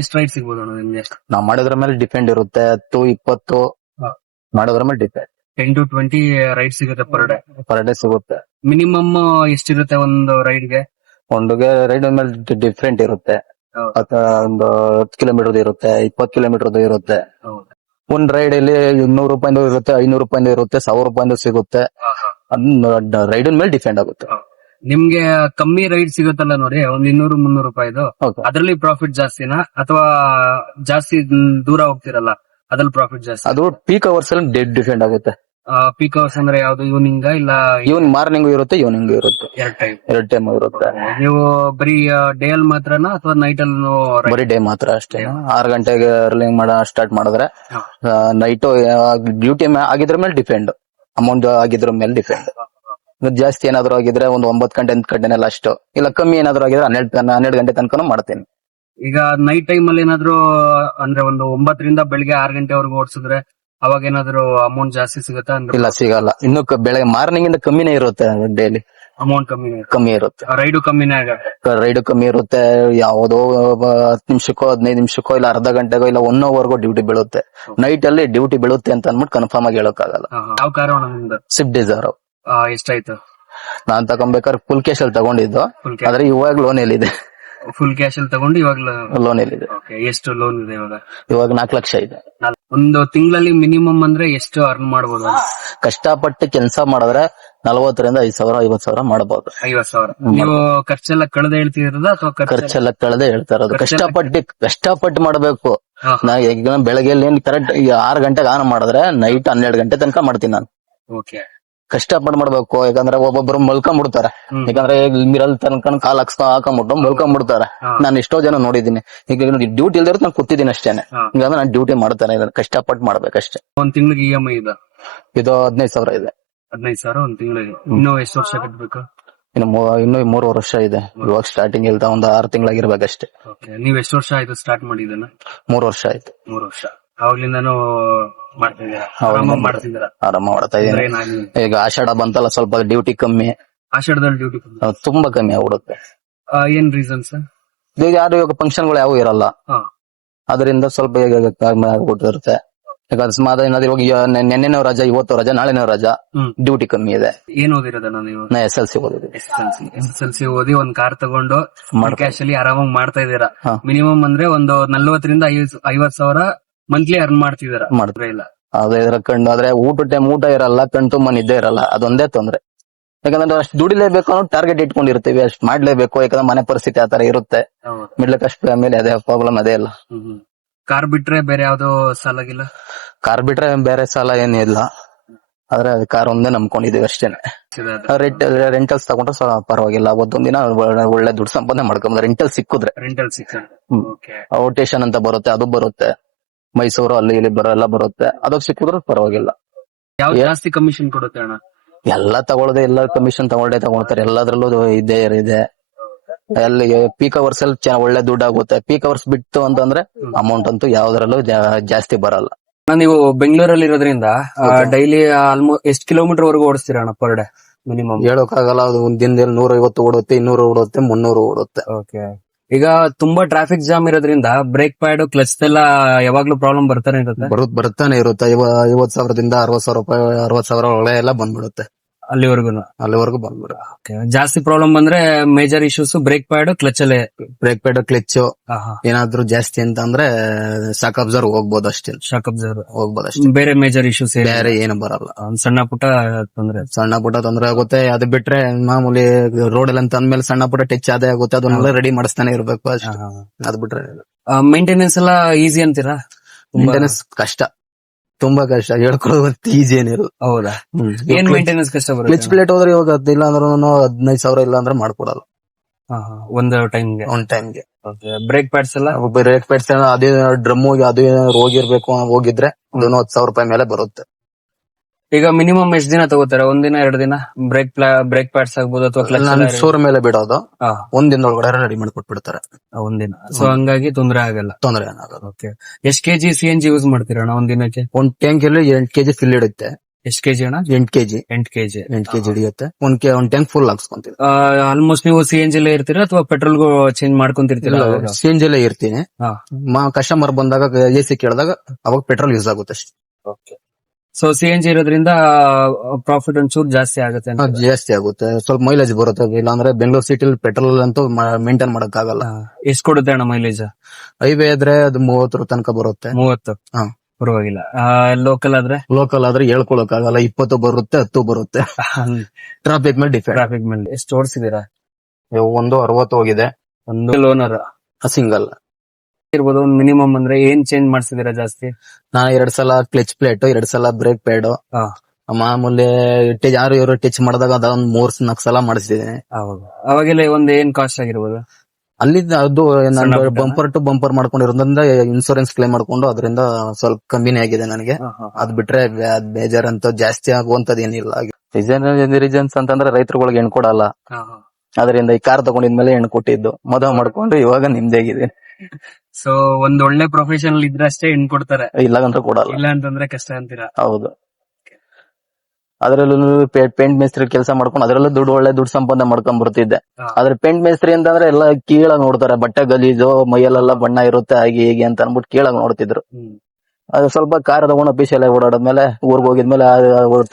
ಎಷ್ಟು ರೈಡ್ ಸಿಗ್ಬೋದು ಅಣ್ಣ ನಿಮ್ಗೆ? ನಾವ್ ಮಾಡೋದ್ರ ಮೇಲೆ ಡಿಪೆಂಡ್ ಇರುತ್ತೆ. 10, 20 ಹಾ. ಮಾಡೋದ್ರ ಮೇಲೆ ಡಿಪೆಂಡ್. 10 to 20 ರೈಡ್ ಸಿಗುತ್ತೆ ಪರ್ ಡೇ ಸಿಗುತ್ತೆ. ಮಿನಿಮಮ್ ಎಷ್ಟಿರುತ್ತೆ ಒಂದು ರೈಡ್ಗೆ? ಒಂದುಗೆ ರೈಡ್ ಮೇಲೆ ಡಿಫ್ರೆಂಟ್ ಇರುತ್ತೆ. ಒಂದು 10 ಕಿಲೋಮೀಟರ್ ಇರುತ್ತೆ, 20 ಕಿಲೋಮೀಟರ್ ಇರುತ್ತೆ. ಒಂದ್ ರೈಡ್ ಅಲ್ಲಿ 100 ರೂಪಾಯಿಂದ ಇರುತ್ತೆ, 500 ರೂಪಾಯಿಂದ ಇರುತ್ತೆ, 1000 ರೂಪಾಯಿಂದ ಸಿಗುತ್ತೆ. ರೈಡ್ ಮೇಲೆ ಡಿಪೆಂಡ್ ಆಗುತ್ತೆ. ನಿಮ್ಗೆ ಕಮ್ಮಿ ರೈಡ್ ಸಿಗುತ್ತಲ್ಲ ನೋಡಿ, ಒಂದ್ 200-300 ರೂಪಾಯಿದು, Okay. ಅದ್ರಲ್ಲಿ ಪ್ರಾಫಿಟ್ ಜಾಸ್ತಿನಾ ಅಥವಾ ಜಾಸ್ತಿ ದೂರ ಹೋಗ್ತಿರಲ್ಲ ಅದ್ರಲ್ಲಿ ಪ್ರಾಫಿಟ್ ಜಾಸ್ತಿ? ಅದು ಪೀಕ್ ಅವರ್ಸ್ ಅಲ್ಲಿ ಡಿಪೆಂಡ್ ಆಗುತ್ತೆ. ಪೀಕ್ ಅವರ್ಸ್ ಅಂದ್ರೆ ಯಾವ್ದು, ಈವ್ನಿಂಗ್ ಇಲ್ಲ ಈವ್ನಿಂಗ್ ಮಾರ್ನಿಂಗ್ ಇರುತ್ತೆ, ಈವ್ನಿಂಗ್ ಇರುತ್ತೆ, ಎರಡು ಟೈಮ್ ಇರುತ್ತೆ. ನೀವು ಬರೀ ಡೇ ಅಲ್ಲಿ ಮಾತ್ರನಾ ಅಥವಾ ನೈಟ್ ಅಲ್ಲಿ? ಬರೀ ಡೇ ಮಾತ್ರ ಅಷ್ಟೇ. 6 ಗಂಟೆಗೆ ರನ್ನಿಂಗ್ ಸ್ಟಾರ್ಟ್ ಮಾಡಿದ್ರೆ ನೈಟ್ ಡ್ಯೂಟಿ ಆಗಿದ್ರ ಮೇಲೆ ಡಿಪೆಂಡ್, ಅಮೌಂಟ್ ಆಗಿದ್ರ ಮೇಲೆ ಡಿಪೆಂಡ್. ಜಾಸ್ತಿ ಏನಾದ್ರು ಆಗಿದ್ರೆ ಒಂದು 9 ಗಂಟೆ 8 ಗಂಟೆನೆಲ್ಲ ಅಷ್ಟು, ಇಲ್ಲ ಕಮ್ಮಿ ಏನಾದ್ರು ಆಗಿದ್ರೆ 12 ಗಂಟೆ ತನಕ ಮಾಡ್ತೀನಿ. ಈಗ ನೈಟ್ ಟೈಮ್ ಅಲ್ಲಿ ಏನಾದ್ರು ಅಂದ್ರೆ ಒಂದು 9 ರಿಂದ ಬೆಳಿಗ್ಗೆ 6 ಗಂಟೆವರೆಗೂ ಓಡಿಸಿದ್ರೆ ಅವಾಗ ಏನಾದ್ರು ಅಮೌಂಟ್ ಜಾಸ್ತಿ ಸಿಗುತ್ತಾ? ಇಲ್ಲ, ಸಿಗಲ್ಲ. ಇನ್ನು ಬೆಳಗ್ಗೆ ಮಾರ್ನಿಂಗ್ ಇಂದ ಕಮ್ಮಿನೇ ಇರುತ್ತೆ. ಡೈಲಿ ಅಮೌಂಟ್ ಕಮ್ಮಿ ಇರುತ್ತೆ, ರೈಡು ಕಮ್ಮಿನೇ ಆಗುತ್ತೆ. ರೈಡ್ ಕಮ್ಮಿ ಇರುತ್ತೆ. ಯಾವುದೋ 10 ನಿಮಿಷಕ್ಕೋ 15 ನಿಮಿಷಕ್ಕೋ ಇಲ್ಲ ಅರ್ಧ ಗಂಟೆಗೋ ಇಲ್ಲ 1 ಅವರ್ಗೋ ಡ್ಯೂಟಿ ಬೀಳುತ್ತೆ. ನೈಟ್ ಅಲ್ಲಿ ಡ್ಯೂಟಿ ಬೀಳುತ್ತೆ ಅಂತ ಅಂದ್ಬಿಟ್ಟು ಕನ್ಫರ್ಮ್ ಆಗಿ ಹೇಳೋಕ್ಕಾಗಲ್ಲ. ಯಾವ ಕಾರು ನಿಮ್ದು? Swift Dzire. ಎಷ್ಟಾಯ್ತು? ನಾನ್ ತಗೊಂಬೇಕಾದ್ರೆ ಫುಲ್ ಕ್ಯಾಶ್ ಅಲ್ಲಿ ತಗೊಂಡಿದ್ದು, ಆದ್ರೆ ಇವಾಗ ಲೋನ್ ಎಲ್ಲಿದೆ. ಫುಲ್ ಕ್ಯಾಶ್ ಅಲ್ಲಿ ತಗೊಂಡು ಇವಾಗ ಲೋನ್ ಎಲ್ಲಿದೆ? ಎಷ್ಟು ಲೋನ್ ಇದೆ ಇವಾಗ? ಇವಾಗ 4 ಲಕ್ಷ ಇದೆ. ಒಂದು ತಿಂಗಳಲ್ಲಿ ಮಿನಿಮಮ್ ಅಂದ್ರೆ ಎಷ್ಟು ಅರ್ನ್ ಮಾಡಬಹುದು? ಕಷ್ಟಪಟ್ಟು ಕೆಲಸ ಮಾಡಿದ್ರೆ 40 ರಿಂದ 5,000 50,000 ಮಾಡಬಹುದು. 50,000. ನೀವು ಖರ್ಚೆಲ್ಲ ಕಳೆದ ಹೇಳ್ತಿರೋದ ಅಥವಾ ಖರ್ಚೆಲ್ಲ ಕಳೆದೇ ಹೇಳ್ತಾ ಇರೋದು. ಕಷ್ಟಪಟ್ಟು ಮಾಡಬೇಕು. ನಾ ಈಗ ಬೆಳಗ್ಗೆ ಕರೆಕ್ಟ್ 6 ಗಂಟೆಗೆ ಆನ್ ಮಾಡಿದ್ರೆ ನೈಟ್ 12 ಗಂಟೆ ತನಕ ಮಾಡ್ತೀನಿ ನಾನು. ಓಕೆ. ಕಷ್ಟಪಟ್ಟು ಮಾಡ್ಬೇಕು. ಯಾಕಂದ್ರೆ ಒಬ್ಬೊಬ್ರು ಮಲ್ಕೊಂಡ್ಬಿಡ್ತಾರೆ. ಯಾಕಂದ್ರೆ ಮಿರಲ್ ತನಕ ಕಾಲ್ ಹಾಕೊಂಡ್ಬಿಟ್ಟು ಮಲ್ಕೊಂಡ್ಬಿಡ್ತಾರೆ. ನಾನು ಎಷ್ಟೋ ಜನ ನೋಡಿದೀನಿ. ಈಗ ಡ್ಯೂಟಿ ಇಲ್ದಿರೋ ನಾನು ಕೂತಿದ್ದೀನಿ ಅಷ್ಟೇನೆ. ಈಗ ನಾನು ಡ್ಯೂಟಿ ಮಾಡ್ತಾನೆ ಇದ್ದೀನಿ, ಕಷ್ಟಪಟ್ಟು ಮಾಡ್ಬೇಕಷ್ಟೇ. ಒಂದ್ ತಿಂಗಳಿಗೆ EMI ಇದೆ? ಇದು 15,000 ಇದೆ. 15,000 ಒಂದ್ ತಿಂಗಳಿಗೆ. ಇನ್ನು ಎಷ್ಟು ವರ್ಷ ಕಟ್ಬೇಕು? ಇನ್ನು 3 ವರ್ಷ ಇದೆ. ಇವಾಗ ಸ್ಟಾರ್ಟಿಂಗ್ ಇಲ್ದ ಒಂದು 6 ತಿಂಗಳಾಗಿರ್ಬೇಕಷ್ಟೇ. ನೀವ್ ಎಷ್ಟು ವರ್ಷ ಆಯ್ತು ಸ್ಟಾರ್ಟ್ ಮಾಡಿದನ? 3 ವರ್ಷ ಆಯ್ತು. 3 ವರ್ಷ. ಅವಾಗ್ಲಿಂದಾನು ಮಾಡ್ತಿದ್ದೀರಾ? ಆರಾಮ ಮಾಡ್ತಾ ಇದ್ದೀನಿ. ಈಗ ಆಷಾಢ ಬಂತಲ್ಲ, ಸ್ವಲ್ಪ ಡ್ಯೂಟಿ ಕಮ್ಮಿ. ಆಷಾಢದಲ್ಲಿ ಡ್ಯೂಟಿ ತುಂಬಾ ಕಮ್ಮಿ ಆಗ್ಬಿಡುತ್ತೆ. ಏನ್ ರೀಸನ್ಸ್? ಈಗ ಯಾರು ಇವಾಗ ಫಂಕ್ಷನ್ಗಳು ಯಾವ ಇರಲ್ಲ, ಅದರಿಂದ ಸ್ವಲ್ಪ ಕಮ್ಮಿ ಆಗ್ಬಿಟ್ಟಿರುತ್ತೆ. ಈಗ ಅಕಸ್ಮಾತ್ ಏನಾದ್ರು ಇವಾಗ ನೆನ್ನೆನೋ ರಜಾ, ಇವತ್ತು ರಜಾ, ನಾಳೆನೋ ರಜಾ, ಡ್ಯೂಟಿ ಕಮ್ಮಿ ಇದೆ. ಏನ್ ಓದಿರೋದಣ್ಣ ನೀವು? ನಾ SLC ಓದಿದ್ದೀನಿ. SLC ಓದಿ ಒಂದ್ ಕಾರ್ ತಗೊಂಡು ಕ್ಯಾಶ್ ಅಲ್ಲಿ ಆರಾಮಾಗಿ ಮಾಡ್ತಾ ಇದೀರಾ. ಮಿನಿಮಮ್ ಅಂದ್ರೆ ಒಂದು 40 ರಿಂದ 50,000 ಮಂತ್ಲಿ ಅರ್ನ್ ಮಾಡ್ತಿದಾರ? ಇಲ್ಲ ಅದೇ ಕಣ್ಣು ಆದ್ರೆ ಊಟ ಇರಲ್ಲ, ಕಣ್ ತುಂಬ ನಿದ್ದೆ ಇರಲ್ಲ, ಅದೊಂದೇ ತೊಂದ್ರೆ. ಯಾಕಂದ್ರೆ ಅಷ್ಟು ದುಡಿಲೇಬೇಕು ಅನ್ನೋ ಟಾರ್ಗೆಟ್ ಇಟ್ಕೊಂಡಿರ್ತೀವಿ, ಅಷ್ಟು ಮಾಡ್ಲೇಬೇಕು. ಯಾಕಂದ್ರೆ ಮನೆ ಪರಿಸ್ಥಿತಿ ಆತರ ಇರುತ್ತೆ. ಮಿಡ್ಲ್ ಕ್ಲಾಸ್ ಫ್ಯಾಮಿಲಿ ಅದೇ ಪ್ರಾಬ್ಲಮ್ ಅದೇ ಇಲ್ಲ. ಕಾರ್ ಬಿಟ್ರೆ ಬೇರೆ ಯಾವ್ದೋ ಸಾಲಾಗಿಲ್ಲ? ಕಾರ್ ಬಿಟ್ರೆ ಬೇರೆ ಸಾಲ ಏನಿಲ್ಲ, ಆದ್ರೆ ಕಾರ್ ಒಂದೇ ನಂಬ್ಕೊಂಡಿದೀವಿ ಅಷ್ಟೇನೆ. ರೆಂಟಲ್ಸ್ ತಗೊಂಡ್ರೆ ಸ್ವಲ್ಪ ಪರವಾಗಿಲ್ಲ. ಒಂದೊಂದ್ ದಿನ ಒಳ್ಳೆ ದುಡ್ಡು ಸಂಪಾದನೆ ಮಾಡ್ಕೊಂಡ್ರೆ ರೆಂಟಲ್ ಸಿಕ್ಕಿದ್ರೆ. ಔಟೇಶನ್ ಅಂತ ಬರುತ್ತೆ, ಅದು ಬರುತ್ತೆ. ಮೈಸೂರು ಅಲ್ಲಿ ಇಲ್ಲಿ ಎಲ್ಲ ಬರುತ್ತೆ, ಅದಕ್ಕೆ ಸಿಕ್ಕಿದ್ರೆ ಪರವಾಗಿಲ್ಲ. ಯಾವ್ದು ಜಾಸ್ತಿ ಕಮಿಷನ್ ಕೊಡುತ್ತೆ ಅಣ್ಣ? ಎಲ್ಲ ತಗೊಳ್ಳದೆ, ಎಲ್ಲ ಕಮಿಷನ್ ತಗೊಳ್ತಾರೆ. ಎಲ್ಲದ್ರಲ್ಲೂ ಇದೆ. ಅಲ್ಲಿ ಪೀಕ್ ಅವರ್ಸ್ ಅಲ್ಲಿ ಒಳ್ಳೆ ದುಡ್ಡು ಆಗುತ್ತೆ. ಪೀಕ್ ಅವರ್ಸ್ ಬಿಟ್ಟು ಅಂತಂದ್ರೆ ಅಮೌಂಟ್ ಅಂತೂ ಯಾವ್ದ್ರಲ್ಲೂ ಜಾಸ್ತಿ ಬರಲ್ಲ. ನೀವು ಬೆಂಗಳೂರಲ್ಲಿ ಇರೋದ್ರಿಂದ ಡೈಲಿ ಆಲ್ಮೋಸ್ಟ್ ಎಷ್ಟು ಕಿಲೋಮೀಟರ್ ವರೆಗೂ ಓಡಿಸ್ತೀರಾ ಅಣ್ಣ ಪರ್ ಡೇ? ಮಿನಿಮಮ್ ಹೇಳೋಕ್ಕಾಗಲ್ಲ. ಅದು ಒಂದ್ ದಿನದಲ್ಲಿ 150 ಓಡುತ್ತೆ, 200 ಓಡುತ್ತೆ, 300 ಓಡುತ್ತೆ. ಓಕೆ. ಈಗ ತುಂಬಾ ಟ್ರಾಫಿಕ್ ಜಾಮ್ ಇರೋದ್ರಿಂದ ಬ್ರೇಕ್ ಪ್ಯಾಡ್, ಕ್ಲಚ್ ಎಲ್ಲ ಯಾವಾಗ್ಲೂ ಪ್ರಾಬ್ಲಮ್ ಬರ್ತಾನೆ ಬರ್ತಾನೆ ಇರುತ್ತೆ. 50,000ದಿಂದ 60,000 ಒಳಗೆ ಎಲ್ಲ ಬಂದ್ಬಿಡುತ್ತೆ. ಅಲ್ಲಿವರೆಗೂ ಬಂದ್ಬಿಡುತ್ತೆ. ಜಾಸ್ತಿ ಪ್ರಾಬ್ಲಮ್ ಬಂದ್ರೆ major issues break pad, clutch ಅಲ್ಲೇ. ಬ್ರೇಕ್ ಪ್ಯಾಡ್, ಕ್ಲಚ್ ಏನಾದ್ರು ಜಾಸ್ತಿ ಅಂತ ಅಂದ್ರೆ ಶಾಕ್ ಅಬ್ಸರ್ವ್ ಹೋಗ್ಬೋದು ಅಷ್ಟೇ. ಬೇರೆ ಮೇಜರ್ ಇಶ್ಯೂಸ್ ಬೇರೆ ಏನು ಬರಲ್ಲ. ಸಣ್ಣ ಪುಟ್ಟ ತೊಂದ್ರೆ ಆಗುತ್ತೆ. ಅದು ಬಿಟ್ರೆ ಮಾಮೂಲಿ ರೋಡ್ ಅಲ್ಲಿ ಅಂತ ಅಂದ್ಮೇಲೆ ಸಣ್ಣ ಪುಟ್ಟ ಟಚ್ ಆದೇ ಆಗುತ್ತೆ, ಅದನ್ನೆಲ್ಲ ರೆಡಿ ಮಾಡಿಸ್ತಾನೆ ಇರ್ಬೇಕು ಅಷ್ಟೇ. ಅದ್ ಬಿಟ್ರೆ ಮೇಂಟೆನೆನ್ಸ್ ಎಲ್ಲ ಈಸಿ ಅಂತೀರಾ? ಮೇಂಟೆನೆನ್ಸ್ ಕಷ್ಟ, ತುಂಬಾ ಕಷ್ಟ. ಹೇಳ್ಕೊಳ್ಳೋದು ಈಸಿ ಏನಿರಲ್ಲ. ಹೌದಾ? ಏನ್ ಮೇಂಟೆನೆನ್ಸ್ ಕಷ್ಟ ಬರುತ್ತೆ? ಕ್ಲಚ್ ಪ್ಲೇಟ್ ಹೋದ್ರೆ ಇವಾಗ ಇಲ್ಲ ಅಂದ್ರೆ 15,000 ಇಲ್ಲ ಅಂದ್ರೆ ಮಾಡ್ಕೊಡಲ್ಲ ಒಂದ್ ಟೈಮ್ಗೆ. ಬ್ರೇಕ್ ಪ್ಯಾಡ್ಸ್ ಅದೇ ಡ್ರಮ್ ಅದೇ ಹೋಗಿದ್ರೆ 10,000 ರೂಪಾಯಿ ಮೇಲೆ ಬರುತ್ತೆ. ಈಗ ಮಿನಿಮಮ್ ಎಷ್ಟು ದಿನ ತಗೋತಾರೆ? ಒಂದಿನ 2 ದಿನ? ಬ್ರೇಕ್ ಪ್ಯಾಡ್ಸ್ ಆಗ್ಬೋದು ಅಥವಾ ಕ್ಲಚ್ ಶೋರ್ ಮೇಲೆ ಬಿಡೋದು, ಒಂದಿನದೊಳಗಡೆ ರೆಡಿ ಮಾಡಿ ಕೊಟ್ಬಿಡ್ತಾರೆ. ಒಂದಿನ. ಸೊ ಹಂಗಾಗಿ ತೊಂದರೆ ಆಗಲ್ಲ. ಏನಾಗಲ್ಲ. ಎಷ್ಟು ಕೆಜಿ CNG ಯೂಸ್ ಮಾಡ್ತೀರಾ ಒಂದಿನಕ್ಕೆ? ಒಂದ್ ಟ್ಯಾಂಕ್ ಅಲ್ಲಿ 8 kg ಫಿಲ್ ಇಡುತ್ತೆ. ಎಷ್ಟು ಕೆಜಿ ಅಣ್ಣ? 8 ಕೆಜಿ 8 ಕೆಜಿ. ಹಿಡಿಯುತ್ತೆ. ಒಂದ್ ಟ್ಯಾಂಕ್ ಫುಲ್ ಹಾಕ್ಸ್ಕೊಂತೀವಿ. ಆಲ್ಮೋಸ್ಟ್ ನೀವು CNG ಲೇ ಇರ್ತೀರಾ ಅಥವಾ ಪೆಟ್ರೋಲ್ಗೂ ಚೇಂಜ್ ಮಾಡ್ಕೊಂತಿರ್ತೀರಾ? CNG ಅಲ್ಲೇ ಇರ್ತೀನಿ. ಕಸ್ಟಮರ್ ಬಂದಾಗ AC ಕೇಳಿದಾಗ ಅವಾಗ ಪೆಟ್ರೋಲ್ ಯೂಸ್ ಆಗುತ್ತೆ ಅಷ್ಟೇ. ಸೊ CNG ಇರೋದ್ರಿಂದ ಪ್ರಾಫಿಟ್ ಒಂಚೂರು ಜಾಸ್ತಿ ಆಗುತ್ತೆ ಅಂತ. ಜಾಸ್ತಿ ಆಗುತ್ತೆ, ಸ್ವಲ್ಪ ಮೈಲೇಜ್ ಬರುತ್ತೆ. ಇಲ್ಲಾಂದ್ರೆ ಬೆಂಗಳೂರು ಸಿಟಿಲಿ ಪೆಟ್ರೋಲ್ ಅಂತೂ ಮೇಂಟೈನ್ ಮಾಡಕ್ ಆಗಲ್ಲ. ಎಷ್ಟು ಕೊಡುತ್ತೆ ಅಣ್ಣ ಮೈಲೇಜ್? ಹೈವೇ ಆದ್ರೆ ಅದು 30 ತನಕ ಬರುತ್ತೆ. 30 ಪರವಾಗಿಲ್ಲ. ಲೋಕಲ್ ಆದ್ರೆ ಹೇಳ್ಕೊಳಕ್ ಆಗಲ್ಲ. 20 ಬರುತ್ತೆ, 10 ಬರುತ್ತೆ. ಟ್ರಾಫಿಕ್ ಮೇಲೆ ಡಿಫೆಂಡ್. ಟ್ರಾಫಿಕ್ ಮೇಲೆ. ಎಷ್ಟು ಓಡಿಸಿದೀರಾ? ಒಂದು 60 ಹೋಗಿದೆ. ಒಂದು ಲೋನರ್ ಸಿಂಗಲ್ ಇರ್ಬೋದು. ಮಿನಿಮಮ್ ಅಂದ್ರೆ ಏನ್ ಚೇಂಜ್ ಮಾಡ್ಸಿದೀರಾ ಜಾಸ್ತಿ? ನಾನು 2 ಸಲ ಕ್ಲಚ್ ಪ್ಲೇಟ್, 2 ಸಲ ಬ್ರೇಕ್ ಪ್ಯಾಡ್, ಮಾಮೂಲಿ ಯಾರು ಇವರು ಟಚ್ ಮಾಡಿದಾಗ ಅದೊಂದ್ 3-4 ಸಲ ಮಾಡಿಸಿದ್ದೀನಿ. ಅವಾಗೆಲ್ಲ ಒಂದ್ ಏನ್ ಕಾಸ್ಟ್ ಆಗಿರ್ಬೋದು? ಅಲ್ಲಿದ್ದ ಅದು ಬಂಪರ್ ಟು ಬಂಪರ್ ಮಾಡ್ಕೊಂಡಿರೋದ್ರಿಂದ ಇನ್ಸೂರೆನ್ಸ್ ಕ್ಲೇಮ್ ಮಾಡ್ಕೊಂಡು ಅದರಿಂದ ಸ್ವಲ್ಪ ಕಮ್ಮಿನೇ ಆಗಿದೆ ನನಗೆ. ಅದ್ ಬಿಟ್ರೆ ಬೇಜಾರಂತ ಜಾಸ್ತಿ ಆಗುವಂತದ್ ಏನಿಲ್ಲ. ರೀಸನ್ಸ್ ಅಂತಂದ್ರೆ ರೈತರುಗಳಿಗೆ ಹೆಣ್ ಕೊಡಲ್ಲ, ಅದರಿಂದ ಈ ಕಾರ್ ತಗೊಂಡಿದ್ಮೇಲೆ ಹೆಣ್ ಕೊಟ್ಟಿದ್ದು. ಮದುವೆ ಮಾಡ್ಕೊಂಡು ಇವಾಗ ನಿಮ್ದಾಗಿದೆ. ಸೊ ಒಂದ್ ಒಳ್ಳೆ ಪ್ರೊಫೆಷನಲ್ ಇದ್ರೆ ಅಷ್ಟೇ ಹೆಣ್ ಕೊಡ್ತಾರೆ, ಇಲ್ಲ ಅಂದ್ರೆ ಕೊಡಲ್ಲ. ಇಲ್ಲ ಅಂತಂದ್ರೆ ಕಷ್ಟ ಅಂತೀರಾ? ಹೌದು. ಅದ್ರಲ್ಲೂ ಪೇಂಟ್ ಮೇಸ್ತ್ರಿ ಕೆಲಸ ಮಾಡ್ಕೊಂಡು ಅದ್ರಲ್ಲೂ ಒಳ್ಳೆ ದುಡ್ಡು ಸಂಪಾದನೆ ಮಾಡ್ಕೊಂಡ್ ಬರ್ತಿದ್ದೆ. ಆದ್ರೆ ಪೇಂಟ್ ಮೇಸ್ತ್ರಿ ಅಂತಂದ್ರೆ ಎಲ್ಲ ಕೀಳಾಗ್ ನೋಡ್ತಾರೆ. ಬಟ್ಟೆ ಗಲೀಜು, ಮೈಯಲ್ಲೆಲ್ಲ ಬಣ್ಣ ಇರುತ್ತೆ, ಹಾಗೆ ಹೀಗೆ ಅಂತ ಅನ್ಬಿಟ್ಟು ಕೀಳಾಗ್ ನೋಡ್ತಿದ್ರು. ಅದು ಸ್ವಲ್ಪ ಕಾರ್ ತಗೊಂಡು ಅಫಿಷಿಯಲ್ ಓಡಾಡದ್ಮೇಲೆ, ಊರ್ಗ್ ಹೋಗಿದ್ಮೇಲೆ,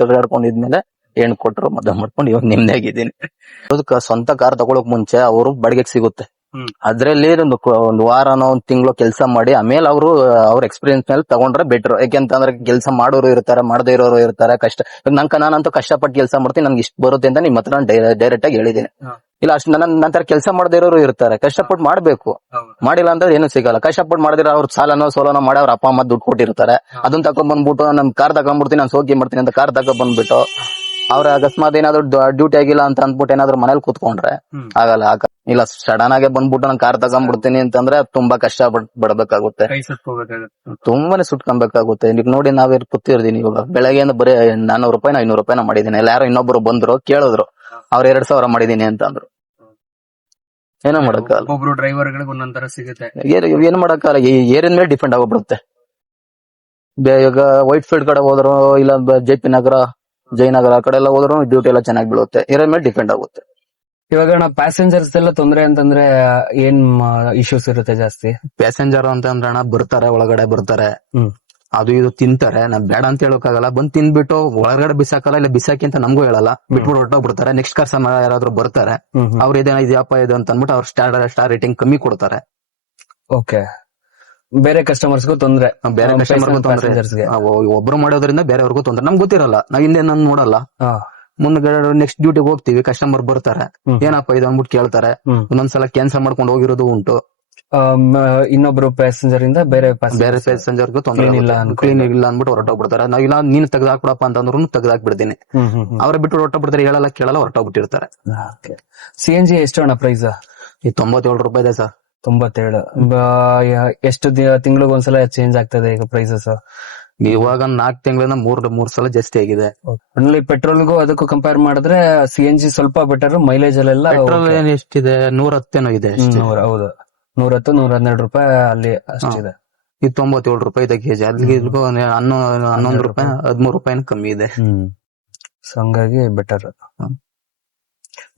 ತಿರುಗಾಡ್ಕೊಂಡಿದ್ಮೇಲೆ ಹೆಣ್ ಕೊಟ್ರು, ಮದುವೆ ಮಾಡ್ಕೊಂಡು ಇವಾಗ ನಿಮ್ದೇ ಆಗಿದ್ದೀನಿ. ಸ್ವಂತ ಕಾರ್ ತಗೊಳಕ್ ಮುಂಚೆ ಅವರು ಬಾಡಿಗೆಗೆ ಸಿಗುತ್ತೆ. ಅದ್ರಲ್ಲಿ ಒಂದು ವಾರನೋ ಒಂದ್ ತಿಂಗಳು ಕೆಲಸ ಮಾಡಿ ಆಮೇಲೆ ಅವ್ರ ಎಕ್ಸ್ಪೀರಿಯನ್ಸ್ ಮೇಲೆ ತಗೊಂಡ್ರೆ ಬೆಟರ್. ಯಾಕೆಂತಂದ್ರೆ ಕೆಲಸ ಮಾಡೋರು ಇರ್ತಾರೆ, ಮಾಡದೇ ಇರೋರು ಇರ್ತಾರೆ. ನಾನಂತೂ ಕಷ್ಟಪಟ್ಟು ಕೆಲಸ ಮಾಡ್ತೀನಿ, ನನ್ಗೆ ಇಷ್ಟು ಬರುತ್ತೆ ಅಂತ ನಿಮ್ ಹತ್ರ ಡೈರೆಕ್ಟ್ ಆಗಿ ಹೇಳಿದ್ದೀನಿ. ಇಲ್ಲ ಅಷ್ಟು ನಂತರ ಕೆಲಸ ಮಾಡದೇ ಇರೋರು ಇರ್ತಾರೆ. ಕಷ್ಟಪಟ್ಟು ಮಾಡ್ಬೇಕು, ಮಾಡಿಲ್ಲ ಅಂದ್ರೆ ಏನು ಸಿಗಲ್ಲ. ಕಷ್ಟಪಟ್ಟು ಮಾಡಿದ್ರೆ ಅವ್ರ ಸಾಲನೋ ಸೋಲನೋ ಮಾಡಿ ಅವ್ರ ಅಪ್ಪ ಅಮ್ಮ ದುಡ್ಡು ಕೊಟ್ಟಿರ್ತಾರೆ. ಅದನ್ನ ತಕೊಂಡ್ ಬಂದ್ಬಿಟ್ಟು ನಮ್ ಕಾರ್ ತಗೊಂಡ್ಬಿಡ್ತೀನಿ, ನಾನು ಸೋಕಿ ಮಾಡ್ತೀನಿ ಅಂತ ಕಾರ್ ತಗೊಂಡ್ ಬಂದ್ಬಿಟ್ಟು ಅವ್ರ ಅಕಸ್ಮಾತ್ ಏನಾದ್ರು ಡ್ಯೂಟಿ ಆಗಿಲ್ಲ ಅಂತ ಅಂದ್ಬಿಟ್ಟು ಏನಾದ್ರು ಮನೇಲಿ ಕೂತ್ಕೊಂಡ್ರೆ ಆಗಲ್ಲ. ಇಲ್ಲ ಸಡನ್ ಆಗಿ ಬಂದ್ಬಿಟ್ಟು ನಾನು ಕಾರ್ ತಗೊಂಡ್ಬಿಡ್ತೀನಿ ಅಂತಂದ್ರೆ ತುಂಬಾ ಕಷ್ಟ ಪಡ್ಬೇಕಾಗುತ್ತೆ, ತುಂಬಾನೇ ಸುಟ್ಕೊಬೇಕಾಗುತ್ತೆ. ಈಗ ನೋಡಿ ನಾವೇ ಕೂತಿರ್ತೀನಿ, ಇವಾಗ ಬೆಳಗ್ಗೆಯಿಂದ ಬರೀ 400 ರೂಪಾಯಿ 500 ರೂಪಾಯಿನ ಮಾಡಿದೀನಿ. ಯಾರೋ ಇನ್ನೊಬ್ರು ಬಂದ್ರು ಕೇಳಿದ್ರು, ಅವ್ರ 2,000 ಮಾಡಿದೀನಿ ಅಂತ ಅಂದ್ರು. ಏನೋ ಮಾಡಕ್ಕಾಗಲ್ಲ, ಒಬ್ರು ಡ್ರೈವರ್ ಗಳಿಗೆ ಒಂದೊಂದರ ಸಿಗುತ್ತೆ. ಏನ್ ಮಾಡಕ್ಕಾಗಲ್ಲ, ಏರಿನ ಮೇಲೆ ಡಿಪೆಂಡ್ ಆಗೋಗ್ಬಿಡುತ್ತೆ. ಈಗ ವೈಟ್ ಫೀಲ್ಡ್ ಕಡೆ ಹೋದ್ರು, ಇಲ್ಲ JP ನಗರ, ಜಯನಗರ ಆ ಕಡೆ ಎಲ್ಲ ಹೋದ್ರು ಡ್ಯೂಟಿ ಎಲ್ಲ ಚೆನ್ನಾಗಿ ಬೀಳುತ್ತೆ. ಏರಿನ ಮೇಲೆ ಡಿಪೆಂಡ್ ಆಗುತ್ತೆ. ಇವಾಗ ಪ್ಯಾಸೆಂಜರ್ಸ್ ಎಲ್ಲ ತೊಂದ್ರೆ ಅಂತಂದ್ರೆ ಏನ್ ಇಶ್ಯೂಸ್ ಇರುತ್ತೆ ಜಾಸ್ತಿ? ಪ್ಯಾಸೆಂಜರ್ ಅಂತಂದ್ರೆ ಬರ್ತಾರೆ, ಒಳಗಡೆ ಬರ್ತಾರೆ, ಅದು ಇದು ತಿಂತಾರೆ. ನಾನ್ ಬೇಡ ಅಂತ ಹೇಳೋಕ್ಕಾಗಲ್ಲ. ಬಂದ್ ತಿಂದ್ಬಿಟ್ಟು ಒಳಗಡೆ ಬಿಸಾಕಲ್ಲ, ಇಲ್ಲ ಬಿಸಾಕಿ ಅಂತ ನಮಗೂ ಹೇಳಲ್ಲ, ಬಿಟ್ಬಿಟ್ಟು ಹೊರಟೋಗ್ಬಿಡ್ತಾರೆ. ನೆಕ್ಸ್ಟ್ ಕಾರ್ ಸಮ ಯಾರಾದ್ರೂ ಬರ್ತಾರೆ, ಅವ್ರು ಇದ್ಯಪ್ಪ ಇದು ಅಂತ ಅಂದ್ಬಿಟ್ಟು ಅವ್ರ ಸ್ಟಾರ್ ರೇಟಿಂಗ್ ಕಮ್ಮಿ ಕೊಡ್ತಾರೆ. ಓಕೆ. ಬೇರೆ ಕಸ್ಟಮರ್ಸ್ಗೂ ತೊಂದ್ರೆ, ಬೇರೆ ಕಸ್ಟಮರ್ಗೂ ತೊಂದ್ರೆ. ಒಬ್ರು ಮಾಡೋದ್ರಿಂದ ಬೇರೆಯವ್ರಿಗೂ ತೊಂದ್ರೆ. ನಮ್ಗೆ ಗೊತ್ತಿರಲ್ಲ, ನಾವ್ ಹಿಂದೆ ನಾನು ನೋಡಲ್ಲ. ಮುಂದ್ಗಡೆ ನೆಕ್ಸ್ಟ್ ಡ್ಯೂಟಿಗೆ ಹೋಗ್ತೀವಿ, ಕಸ್ಟಮರ್ ಬರ್ತಾರೆ, ಏನಪ್ಪ ಇದು ಅಂದ್ಬಿಟ್ಟು ಕೇಳ್ತಾರೆ. ಒಂದೊಂದ್ಸಲ ಕ್ಯಾನ್ಸಲ್ ಮಾಡ್ಕೊಂಡು ಹೋಗಿರೋದು ಉಂಟು. ಇನ್ನೊಬ್ರು ಪ್ಯಾಸೆಂಜರ್ ಇಂದ ಬೇರೆ ಪ್ಯಾಸೆಂಜರ್ಗೂ ತೊಂದರೆ ಕ್ಲೀನ್ ಇಲ್ಲ ಅಂದ್ಬಿಟ್ಟು ಹೊರಟೋಗ್ಬಿಡ್ತಾರೆ. ನಾವ್ ಇಲ್ಲ ನೀನ್ ತೆಗ್ದಾಕ್ಬಿಡಪ್ಪ ಅಂತಂದ್ರು ತೆಗ್ದಾಕ್ಬಿಡ್ತೀನಿ. ಅವ್ರ ಬಿಟ್ಟು ಹೊರಟೋಗ್ಬಿಡ್ತಾರೆ, ಹೇಳಲ್ಲ ಕೇಳಲ್ಲ, ಹೊರಟೋಗ್ಬಿಟ್ಟಿರ್ತಾರೆ. CNG ಎಷ್ಟು ಅಣ್ಣ ಪ್ರೈಸ್? 97 ರೂಪಾಯಿ ಇದೆ ಸರ್. 97. ಎಷ್ಟು ತಿಂಗಳಿಗೆ ಒಂದ್ಸಲ ಚೇಂಜ್ ಆಗ್ತದೆ ಈಗ ಪ್ರೈಸಸ್? ಇವಾಗ 4 ತಿಂಗಳಿಂದ 3 ಸಲ ಜಾಸ್ತಿ ಆಗಿದೆ. ಪೆಟ್ರೋಲ್ಗೂ ಅದಕ್ಕೂ ಕಂಪೇರ್ ಮಾಡಿದ್ರೆ CNG ಸ್ವಲ್ಪ ಬೆಟರ್. ಮೈಲೇಜ್ ಅಲ್ಲೆಲ್ಲ ಪೆಟ್ರೋಲ್ ಏನ್ ಎಷ್ಟಿದೆ, 110 ಇದೆ. ಹೌದು, 110-112 ರೂಪಾಯಿ ಅಲ್ಲಿ ಅಷ್ಟಿದೆ. ಇದು 97 ರೂಪಾಯಿ ಇದೆ ಕೆಜಿ. ಅಲ್ಲಿಗೆ 11 ರೂಪಾಯಿ 13 ರೂಪಾಯಿ ಕಮ್ಮಿ ಇದೆ. ಸೊ ಹಂಗಾಗಿ ಬೆಟರ್.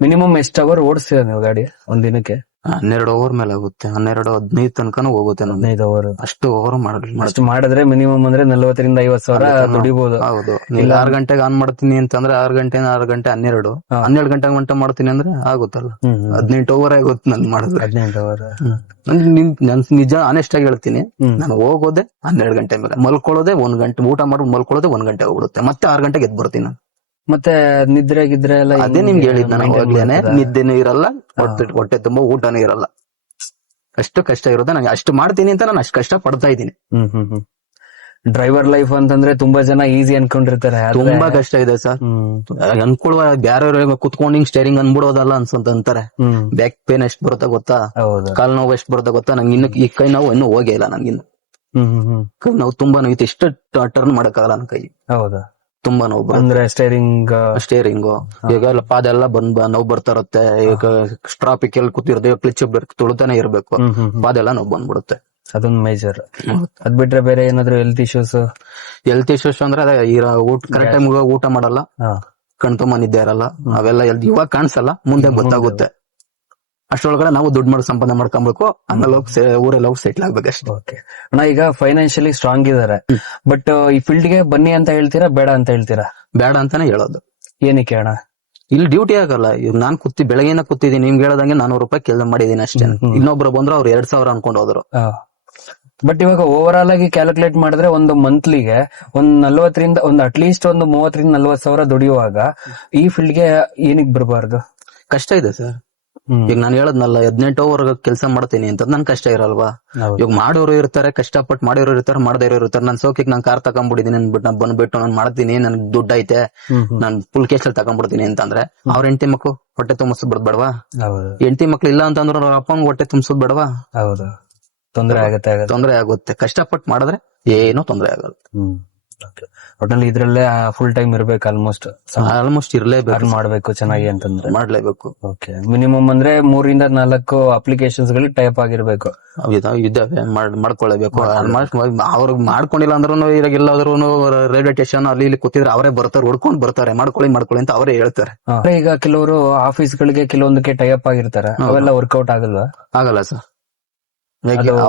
ಮಿನಿಮಮ್ ಎಷ್ಟು ಅವರ್ ಓಡಿಸ್ತೀರ ನೀವು ಗಾಡಿ ಒಂದ್ ದಿನಕ್ಕೆ? 12 ಅವರ್ ಮೇಲೆ ಆಗುತ್ತೆ. 12-15 ತನಕನೂ ಹೋಗುತ್ತೆ. 15 ಅವರ್ ಅಷ್ಟು ಅವರ್ ಅಷ್ಟು ಮಾಡಿದ್ರೆ ಮಿನಿಮಮ್ ಅಂದ್ರೆ 40,000-50,000 ಸಾವಿರ ದುಡಿಬಹುದು. ಹೌದು. ಈಗ 6 ಗಂಟೆಗೆ ಆನ್ ಮಾಡ್ತೀನಿ ಅಂತಂದ್ರೆ 6 ಗಂಟೆ 12 ಗಂಟೆ ಗಂಟೆ ಮಾಡ್ತೀನಿ ಅಂದ್ರೆ ಆಗುತ್ತಲ್ಲ, 18 ಅವರ್ ಆಗುತ್ತೆ ನನ್ ಮಾಡಿದ್ರೆ. 18 ಅವರ್. ನನ್ ನಿಜ ಆನೆಸ್ಟ್ ಆಗಿ ಹೇಳ್ತೀನಿ, ನಾನು ಹೋಗೋದೆ 12 ಗಂಟೆ ಮೇಲೆ, ಮಲ್ಕೊಳ್ಳೋದೆ 1 ಗಂಟೆ, ಊಟ ಮಾಡಿ ಮಲ್ಕೊಳ್ಳೋದೆ 1 ಗಂಟೆ ಹೋಗ್ಬಿಡುತ್ತೆ. ಮತ್ತೆ 6 ಗಂಟೆಗೆ ಎದ್ದು ಬರ್ತೀನಿ ನಾನು. ಮತ್ತೆ ನಿದ್ರೆ ಗಿದ್ರೆ ಎಲ್ಲ ಅದೇ ನಿಮ್ಗೆ ಹೇಳಿದ್ ನಾನು ಅವಾಗ್ಲೇನೆ, ನಿದ್ದೆನೂ ಇರಲ್ಲ, ಹೊಟ್ಟೆ ತುಂಬಾ ಊಟನೂ ಇರಲ್ಲ. ಅಷ್ಟು ಕಷ್ಟ ಇರುತ್ತೆ. ನಾನು ಅಷ್ಟು ಮಾಡ್ತೀನಿ ಅಂತ ನಾನು ಅಷ್ಟು ಕಷ್ಟ ಪಡ್ತಾ ಇದ್ದೀನಿ. ಡ್ರೈವರ್ ಲೈಫ್ ಅಂತಂದ್ರೆ ತುಂಬಾ ಜನ ಈಸಿ ಅನ್ಕೊಂಡಿರ್ತಾರೆ, ತುಂಬಾ ಕಷ್ಟ ಇದೆ ಸರ್. ಅನ್ಕೊಳ್ಳುವ ಯಾರು ಕುತ್ಕೊಂಡು ಸ್ಟೇರಿಂಗ್ ಅನ್ಬಿಡೋದಲ್ಲ ಅನ್ಸಂತಾರೆ. ಬ್ಯಾಕ್ ಪೇನ್ ಎಷ್ಟು ಬರುತ್ತಾ ಗೊತ್ತಾ, ಕಾಲ್ ನೋವು ಎಷ್ಟು ಬರುತ್ತಾ ಗೊತ್ತಾ. ನಂಗೆ ಇನ್ನು ಈ ಕೈ ನೋವು ಇನ್ನೂ ಹೋಗೇ ಇಲ್ಲ ನಂಗಿನ್ನು. ಕೈ ನೋವು ತುಂಬಾ ನೋವು, ಎಷ್ಟು ಟರ್ನ್ ಮಾಡಕ್ಕಾಗಲ್ಲ ನನ್ನ ಕೈ. ಹೌದಾ, ತುಂಬಾ ನೋವು ಅಂದ್ರೆ ಸ್ಟೇರಿಂಗು ಈಗ ಪಾದ ಎಲ್ಲ ನೋವು ಬರ್ತಾ ಇರುತ್ತೆ. ಈಗ ಟ್ರಾಫಿಕ್ ಎಲ್ಲಿ ಕೂತಿರ್ತೇವೆ, ಕ್ಲಿಚ್ ತುಳಿತಾನೆ ಇರ್ಬೇಕು, ಪಾದ ಎಲ್ಲ ನೋವು ಬಂದ್ಬಿಡುತ್ತೆ. ಅದೊಂದು ಮೇಜರ್. ಅದ್ ಬಿಟ್ರೆ ಬೇರೆ ಏನಾದ್ರು ಹೆಲ್ತ್ ಇಶ್ಯೂಸ್ ಅಂದ್ರೆ ಅದೇ ಊಟ ಕರೆಕ್ಟ್ ಟೈಮ್ ಊಟ ಮಾಡಲ್ಲ, ಕಣ್ತುಂಬ ನಿದ್ದೆ ಇರಲ್ಲ, ಅವೆಲ್ಲ ಇವಾಗ ಕಾಣಿಸಲ್ಲ, ಮುಂದೆ ಗೊತ್ತಾಗುತ್ತೆ. ಅಷ್ಟೊಳಗಡೆ ನಾವು ದುಡ್ಡು ಮಾಡಿ ಸಂಪಾದನೆ ಮಾಡ್ಕೊಬೇಕು, ಆಮೇಲೆ ಊರಲ್ಲಿ ಹೋಗಿ ಸೆಟ್ಲ್ ಆಗ್ಬೇಕಷ್ಟೇ. ಅಣ್ಣ ಈಗ ಫೈನಾನ್ಷಿಯಲಿ ಸ್ಟ್ರಾಂಗ್ ಇದಾರೆ, ಬಟ್ ಈ ಫೀಲ್ಡ್ ಗೆ ಬನ್ನಿ ಅಂತ ಹೇಳ್ತೀರಾ ಬೇಡ ಅಂತ ಹೇಳ್ತೀರಾ? ಬೇಡ ಅಂತಾನೆ ಹೇಳೋದು. ಏನಕ್ಕೆ ಅಣ್ಣ? ಇಲ್ಲಿ ಡ್ಯೂಟಿ ಆಗಲ್ಲ. ಈಗ ನಾನ್ ಬೆಳಗ್ಗೆನ ಕೂತಿದ್ದೀನಿ, ನಿಮ್ಗೆ ಹೇಳದಂಗೆ 400 ರೂಪಾಯಿ ಕೆಲಸ ಮಾಡಿದೀನಿ ಅಷ್ಟೇ. ಇನ್ನೊಬ್ರು ಬಂದ್ರು ಅವ್ರು 2000 ಅನ್ಕೊಂಡು ಹೋದ್ರು. ಬಟ್ ಇವಾಗ ಓವರ್ ಆಲ್ ಆಗಿ ಕ್ಯಾಲ್ಕುಲೇಟ್ ಮಾಡಿದ್ರೆ ಒಂದು ಮಂತ್ಲಿಗೆ ಒಂದ್ 40ರಿಂದ ಒಂದು ಅಟ್ಲೀಸ್ಟ್ ಒಂದು 30,000-40,000 ಸಾವಿರ ದುಡಿಯುವಾಗ ಈ ಫೀಲ್ಡ್ ಗೆ ಏನಕ್ಕೆ ಬರಬಾರ್ದು? ಕಷ್ಟ ಇದೆ ಸರ್. ಈಗ ನಾನು ಹೇಳದ್ನಲ್ಲ 18 ಅವರ್ ಕೆಲಸ ಮಾಡ್ತೀನಿ ಅಂತ, ನನ್ ಕಷ್ಟ ಇರಲ್ವಾ? ಇವಾಗ ಮಾಡೋರು ಇರ್ತಾರೆ, ಕಷ್ಟಪಟ್ಟು ಮಾಡೋರು ಇರ್ತಾರೆ, ಮಾಡದೇ ಇರೋರು ಇರ್ತಾರೆ. ನಾನ್ ಸೋಕಿಗೆ ನಾನ್ ಕಾರ್ ತಗೊಂಡ್ಬಿಟ್ಟಿದೀನಿ ನಾನ್ ಬಂದ್ಬಿಟ್ಟು ನಾನ್ ಮಾಡ್ತೀನಿ, ನನ್ ದುಡ್ಡು ಐತೆ, ನಾನ್ ಫುಲ್ ಕೇಸ್ ಅಲ್ಲಿ ತಗೊಂಡ್ಬಿಡ್ತೀನಿ ಅಂತಂದ್ರೆ ಅವ್ರ ಹೆಂಡತಿ ಮಕ್ಳು ಹೊಟ್ಟೆ ತುಂಬಿಸೋದ್ ಬೇಡವಾ? ಹೆಂಡತಿ ಮಕ್ಳು ಇಲ್ಲ ಅಂತಂದ್ರೆ ಅವ್ರ ಅಪ್ಪಂಗ್ ಹೊಟ್ಟೆ ತುಂಬಿಸೋದ್ ಬೇಡವಾ? ತೊಂದ್ರೆ ಆಗುತ್ತೆ. ಕಷ್ಟಪಟ್ಟು ಮಾಡಿದ್ರೆ ಏನೋ ತೊಂದ್ರೆ ಆಗಲ್ಲ. ಒಟ್ನಲ್ಲಿ ಇದ್ರಲ್ಲೇ ಫುಲ್ ಟೈಮ್ ಇರ್ಬೇಕು, ಆಲ್ಮೋಸ್ಟ್ ಇರ್ಲೇಬೇಕು, ಮಾಡ್ಬೇಕು ಚೆನ್ನಾಗಿ ಅಂತಂದ್ರೆ ಮಾಡ್ಲೇಬೇಕು. ಮಿನಿಮಮ್ ಅಂದ್ರೆ 3-4 ಅಪ್ಲಿಕೇಶನ್ಸ್ ಗಳಿಗೆ ಟೈಪ್ ಆಗಿರ್ಬೇಕು. ಇದಾವೆ, ಮಾಡ್ಕೊಳ್ಳೇಬೇಕು. ಅವ್ರಿಗೆ ಮಾಡ್ಕೊಂಡಿಲ್ಲ ಅಂದ್ರೂ ಈಗ ಎಲ್ಲಾದ್ರೂ ರೈಲ್ವೆ ಸ್ಟೇಷನ್ ಅಲ್ಲಿ ಇಲ್ಲಿ ಕೂತಿದ್ರೆ ಅವರೇ ಬರ್ತಾರೆ, ಹುಡ್ಕೊಂಡ್ ಬರ್ತಾರೆ, ಮಾಡ್ಕೊಳ್ಳಿ ಅಂತ ಅವರೇ ಹೇಳ್ತಾರೆ. ಈಗ ಕೆಲವರು ಆಫೀಸ್ ಗಳಿಗೆ ಕೆಲವೊಂದಕ್ಕೆ ಟೈಪ್ ಆಗಿರ್ತಾರೆ, ಅವೆಲ್ಲ ವರ್ಕೌಟ್ ಆಗಲ್ವಾ? ಆಗಲ್ಲ ಸರ್.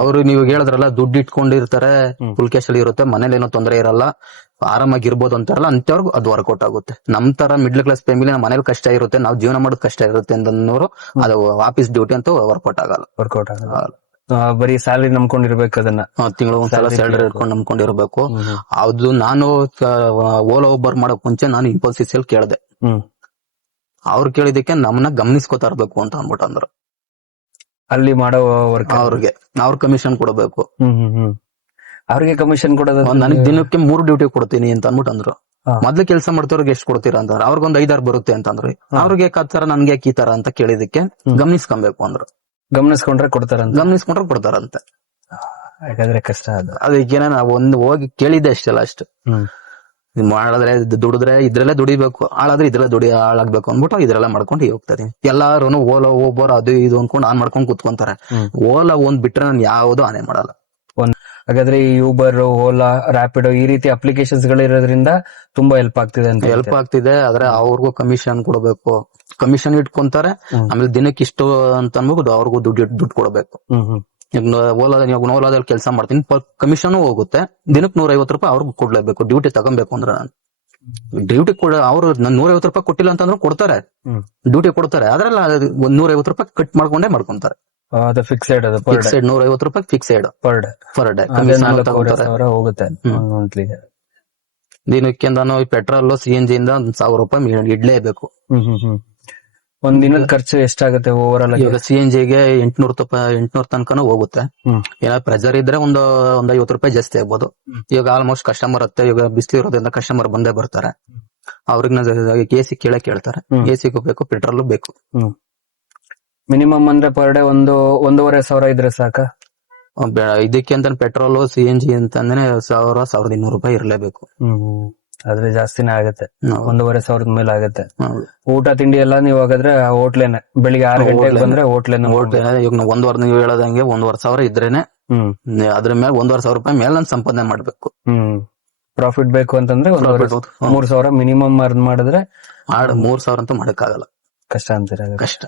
ಅವ್ರು ನೀವು ಹೇಳಿದ್ರಲ್ಲ, ದುಡ್ಡು ಇಟ್ಕೊಂಡಿರ್ತಾರೆ, ಫುಲ್ ಕ್ಯಾಶ್ ಅಲ್ಲಿ ಇರುತ್ತೆ, ಮನೇಲಿ ಏನೋ ತೊಂದರೆ ಇರಲ್ಲ, ಆರಾಮಾಗಿ ಇರ್ಬೋದು ಅಂತಾರಲ್ಲ, ಅಂತವ್ರಿಗೂ ಅದು ವರ್ಕೌಟ್ ಆಗುತ್ತೆ. ನಮ್ ತರ ಮಿಡ್ಲ್ ಕ್ಲಾಸ್ ಫ್ಯಾಮಿಲಿ ಮನೇಲಿ ಕಷ್ಟ ಇರುತ್ತೆ, ನಾವು ಜೀವನ ಮಾಡೋದು ಕಷ್ಟ ಇರುತ್ತೆ ಅಂತನೋರು ಅದು ಆಫೀಸ್ ಡ್ಯೂಟಿ ಅಂತೂ ವರ್ಕೌಟ್ ಆಗಲ್ಲ. ಬರೀ ಸ್ಯಾಲರಿ ನಂಬ್ಕೊಂಡಿರ್ಬೇಕು, ಅದನ್ನ ತಿಂಗಳು ಒಂದ್ಸಲ ಸ್ಯಾಲರಿ ಇಟ್ಕೊಂಡು ನಂಬ್ಕೊಂಡಿರ್ಬೇಕು. ಅದು ನಾನು ಓಲಾ ಉಬರ್ ಮಾಡಕ್ ಮುಂಚೆ ನಾನು ಇನ್ಫೋಸಿಸ್ ಅಲ್ಲಿ ಕೇಳಿದೆ. ಅವ್ರು ಕೇಳಿದಕ್ಕೆ ನಮ್ಮನ್ನ ಗಮನಿಸ್ಕೊತಾ ಇರ್ಬೇಕು ಅಂತ ಅಂದ್ಬಿಟ್ಟು ಅಂದ್ರು. ಅಲ್ಲಿ ಮಾಡೋ ವರ್ಕ್ ಅವ್ರಿಗೆ ಅವ್ರ ಕಮಿಷನ್ ಕೊಡಬೇಕು. ಅವ್ರಿಗೆ ಕಮಿಷನ್ ಕೊಡೋದು ನನಗೆ ದಿನಕ್ಕೆ 3 ಡ್ಯೂಟಿ ಕೊಡ್ತೀನಿ ಅಂತ ಅಂದ್ಬಿಟ್ಟು ಅಂದ್ರು. ಮೊದ್ಲು ಕೆಲಸ ಮಾಡ್ತವ್ರಿಗೆ ಎಷ್ಟು ಕೊಡ್ತೀರಾ ಅಂತಂದ್ರೆ ಅವ್ರಿಗೊಂದು 5-6 ಬರುತ್ತೆ ಅಂತಂದ್ರು. ಅವ್ರಿಗೆ ತರ ನನ್ಗೆ ಈ ತರ ಅಂತ ಕೇಳಿದಕ್ಕೆ ಗಮನಿಸ್ಕೊಬೇಕು ಅಂದ್ರು. ಗಮನಿಸ್ಕೊಂಡ್ರೆ ಕೊಡ್ತಾರಂತೆ. ಹಾಗಾದ್ರೆ ಕಷ್ಟ ಅದಕ್ಕೆ ನಾವು ಹೋಗಿ ಕೇಳಿದ್ದೆ ಅಷ್ಟೆಲ್ಲ ಅಷ್ಟು. ಮಾಡಿದ್ರೆ ದುಡಿದ್ರೆ ಇದ್ರಲ್ಲೇ ದುಡಿಬೇಕು, ಹಾಳಾದ್ರೆ ಇದ್ರಲ್ಲೇ ಹಾಳಾಗ್ಬೇಕು ಅಂದ್ಬಿಟ್ಟು ಇದ್ರೆಲ್ಲ ಮಾಡ್ಕೊಂಡು ಹೋಗ್ತಾರೆ. ಎಲ್ಲಾರು ಓಲಾ ಓಬರ್ ಅದು ಇದು ಅನ್ಕೊಂಡು ಆನ್ ಮಾಡ್ಕೊಂಡು ಕುತ್ಕೊಂತಾರೆ. ಓಲಾ ಒಂದ್ ಬಿಟ್ರೆ ನಾನು ಯಾವ್ದು ಆನೆ ಮಾಡಲ್ಲ. ಹಾಗಾದ್ರೆ ಈ ಯೂಬರ್, ಓಲಾ, ರ್ಯಾಪಿಡೋ ಈ ರೀತಿ ಅಪ್ಲಿಕೇಶನ್ಸ್ ಗಳಿರೋದ್ರಿಂದ ತುಂಬಾ ಹೆಲ್ಪ್ ಆಗ್ತಿದೆ. ಆದ್ರೆ ಅವ್ರಿಗೂ ಕಮಿಷನ್ ಕೊಡಬೇಕು, ಕಮಿಷನ್ ಇಟ್ಕೊಂತಾರೆ. ಆಮೇಲೆ ದಿನಕ್ಕೆ ಇಷ್ಟು ಅಂತ ಅನ್ಬೋದು ಅವ್ರಿಗೂ ದುಡ್ಡು ಕೊಡಬೇಕು. ಓಲಾದಲ್ಲಿ ಕೆಲಸ ಮಾಡ್ತೀನಿ, ಕಮಿಷನ್ ಹೋಗುತ್ತೆ. ದಿನಕ್ಕೆ 150 ರೂಪಾಯಿ ಅವ್ರಿಗೆ ಕೊಡ್ಲೇಬೇಕು, ಡ್ಯೂಟಿ ತಗೊಬೇಕು ಅಂದ್ರೆ. ನಾನು ಡ್ಯೂಟಿ ಅವ್ರು 150 ರೂಪಾಯಿ ಕೊಟ್ಟಿಲ್ಲ ಅಂತಂದ್ರೆ ಕೊಡ್ತಾರೆ, ಡ್ಯೂಟಿ ಕೊಡ್ತಾರೆ. ಅದ್ರಲ್ಲ 150 ರೂಪಾಯಿ ಕಟ್ ಮಾಡ್ಕೊಂತಾರೆ. ಫಿಕ್ಸೆಡ್ 150 ರೂಪಾಯಿ ಫಿಕ್ಸೆಡ್ ಪರ್ ಡೇ ಹೋಗುತ್ತೆ. ದಿನಕ್ಕೆ ನಾನು ಪೆಟ್ರೋಲ್ CNG ಇಂದ 1000 ರೂಪಾಯಿ ಇಡ್ಲೇಬೇಕು. ಒಂದ್ ದಿನದ ಖರ್ಚು ಎಷ್ಟಾಗುತ್ತೆ ಓವರ್ ಆಲ್? ಇವಾಗ CNG ಗೆ 800 ತನಕನೂ ಹೋಗುತ್ತೆ. ಏನಾದ್ರು ಪ್ರೆಜರ್ ಇದ್ರೆ ಒಂದು 50 ರೂಪಾಯಿ ಜಾಸ್ತಿ ಆಗ್ಬೋದು. ಇವಾಗ ಆಲ್ಮೋಸ್ಟ್ ಕಸ್ಟಮರ್ ಇವಾಗ ಬಿಸಿಲು ಇರೋದ್ರಿಂದ ಕಸ್ಟಮರ್ ಬಂದೇ ಬರ್ತಾರೆ. ಅವ್ರಿಗೆ AC ಕೇಳೇ ಕೇಳ್ತಾರೆ. AC ಬೇಕು, ಪೆಟ್ರೋಲ್ ಬೇಕು. ಮಿನಿಮಮ್ ಅಂದ್ರೆ ಪರ್ ಡೇ 1,500 ಇದ್ರೆ ಸಾಕ? ಇದಕ್ಕೆ ಅಂತ ಪೆಟ್ರೋಲ್ CNG ಅಂತಂದ್ರೆ 1,200 ರೂಪಾಯಿ ಇರ್ಲೇಬೇಕು. ಆದ್ರೆ ಜಾಸ್ತಿನೇ ಆಗತ್ತೆ, 1,500 ಮೇಲೆ ಆಗತ್ತೆ. ಊಟ ತಿಂಡಿ ಎಲ್ಲ ನೀವು ಹಾಗಾದ್ರೆ ಹೋಟ್ಲೇನೆ, ಬೆಳಿಗ್ಗೆ 6 ಗಂಟೆಗೆ ಬಂದ್ರೆ ಹೋಟ್ಲೇನೆ. ಈಗ ನೀವು ಹೇಳದಂಗೆ 1,500 ಇದ್ರೇನೆ ಅದ್ರ ಮೇಲೆ 1,500 ರೂಪಾಯಿ ಮೇಲೆ ನಾನು ಸಂಪಾದನೆ ಮಾಡ್ಬೇಕು. ಪ್ರಾಫಿಟ್ ಬೇಕು ಅಂತಂದ್ರೆ 3,000 ಮಿನಿಮಮ್ ಅರ್ನ್ ಮಾಡಿದ್ರೆ 3,000 ಅಂತೂ ಮಾಡಕ್ಕಾಗಲ್ಲ, ಕಷ್ಟ ಅಂತೀರ? ಕಷ್ಟ.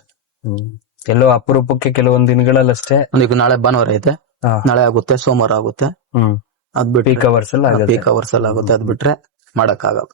ಎಲ್ಲೋ ಅಪರೂಪಕ್ಕೆ ಕೆಲವೊಂದ್ ದಿನಗಳಲ್ಲಿ ಅಷ್ಟೇ. ಈಗ ನಾಳೆ ಭಾನುವಾರ ಐತೆ, ನಾಳೆ ಆಗುತ್ತೆ, ಸೋಮವಾರ ಆಗುತ್ತೆ. ಅದ್ ಬಿಟ್ಟು ಪೀಕ್ ಅವರ್ಸ್ ಅಲ್ಲಿ ಆಗುತ್ತೆ, ಅದ್ ಬಿಟ್ರೆ ಮಾಡಕ್ಕಾಗಲ್ಲ.